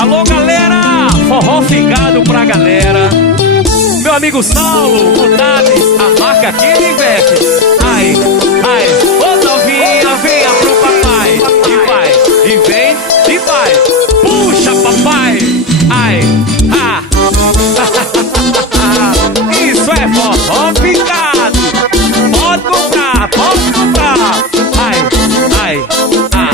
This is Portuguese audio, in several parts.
Alô, galera, forró ficado pra galera. Meu amigo Saulo, o Dades, a marca que ele investe. Ai, ai, ô novinha, venha pro papai. E vai, e vem, e vai. Puxa, papai. Ai, ah. Isso é forró ficado. Pode comprar, pode comprar. Ai, ai, ah.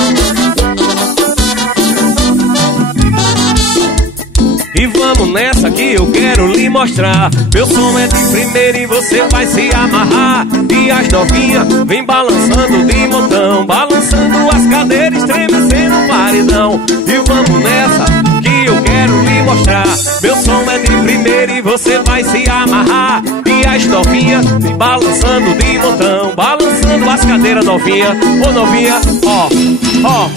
E vamos nessa que eu quero lhe mostrar. Meu som é de primeira e você vai se amarrar. E as novinhas vem balançando de montão, balançando as cadeiras, estremecendo o paredão. E vamos nessa que eu quero lhe mostrar. Meu som é de primeira e você vai se amarrar. E as novinhas vem balançando de montão, balançando as cadeiras, novinha. Ô novinha, ó, ó,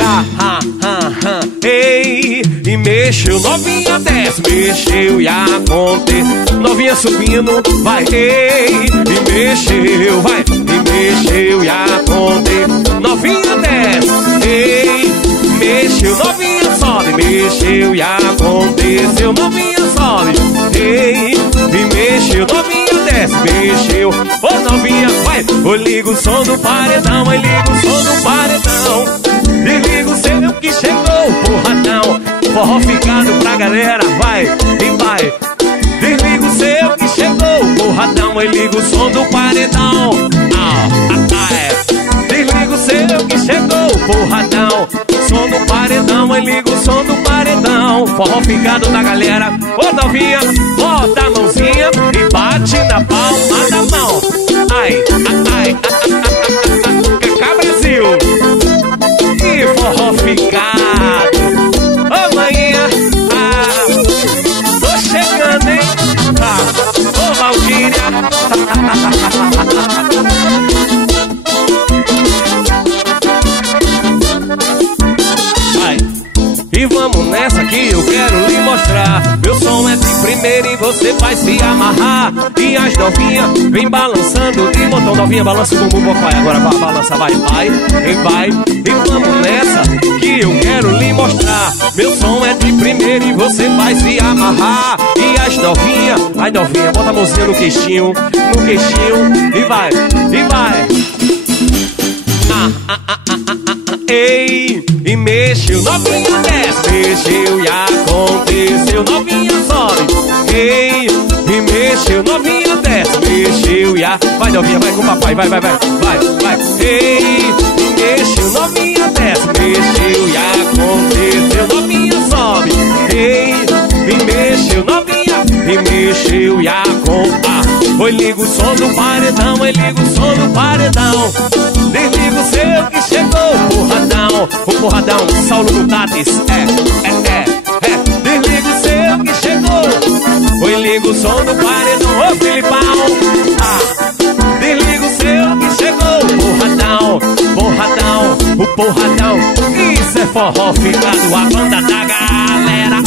ha, ha, ha, ha. Ei, e mexeu, novinha desce, mexeu e acontece. Novinha subindo, vai, ei, e mexeu, vai, e mexeu e acontece. Novinha desce, ei, mexeu, novinha sobe, mexeu e aconteceu. Novinha sobe, ei, e mexeu, novinha desce, mexeu. Ô novinha, vai, eu ligo o som do paredão, eu ligo o som do paredão. Desliga o seu que chegou, porradão. Forró ficado pra galera, vai, e vai. Desliga o seu que chegou, porradão. Eu ligo o som do paredão. Desliga o seu que chegou, porradão. Som do paredão, eu ligo o som do paredão. Forró ficado da galera. Ô novinha, bota a mãozinha e bate na palma da mão. Ai, ai, Cacá Brasil. E forró ficado. Ô manhã, tô chegando, hein? Ô Valquíria. Vai. E vamos nessa que eu quero lhe mostrar. Meu som é de primeira e você vai se amarrar. E as novinhas vem balançando de montão. Novinha, balança o bumbum, papai. Agora vai, balança, vai, vai, e vai. E vamos nessa que eu quero lhe mostrar. Meu som é de primeira e você vai se amarrar. E as novinhas, ai novinha, bota a mãozinha no queixinho, e vai, e vai. Ei, e mexeu, novinha desce, mexeu e aconteceu. Novinha sobe, ei, e mexeu, novinha desce, mexeu e vai novinha, vai com o papai, vai, vai, vai, vai, vai. Ei, e mexeu, novinha desce, mexeu e aconteceu. Novinha sobe, ei, e mexeu, novinha, e mexeu e aconteceu. Oi, liga o som do paredão, oi, liga o som do paredão. Desliga o seu que chegou, porradão. O porradão, Saulo Mutatis, Desliga o seu que chegou. Oi, liga o som do paredão, ô Filipão. Desliga o seu que chegou, porradão, porradão, o porradão. Isso é forró ficado, a banda da galera.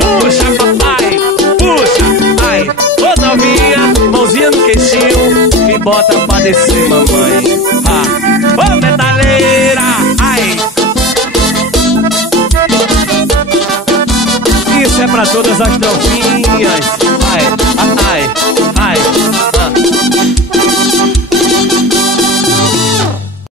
Puxa, papai, puxa, ai. Ô novinha, mãozinha no queixinho e bota pra descer, mamãe. Ô metaleira, ai. Isso é pra todas as novinhas.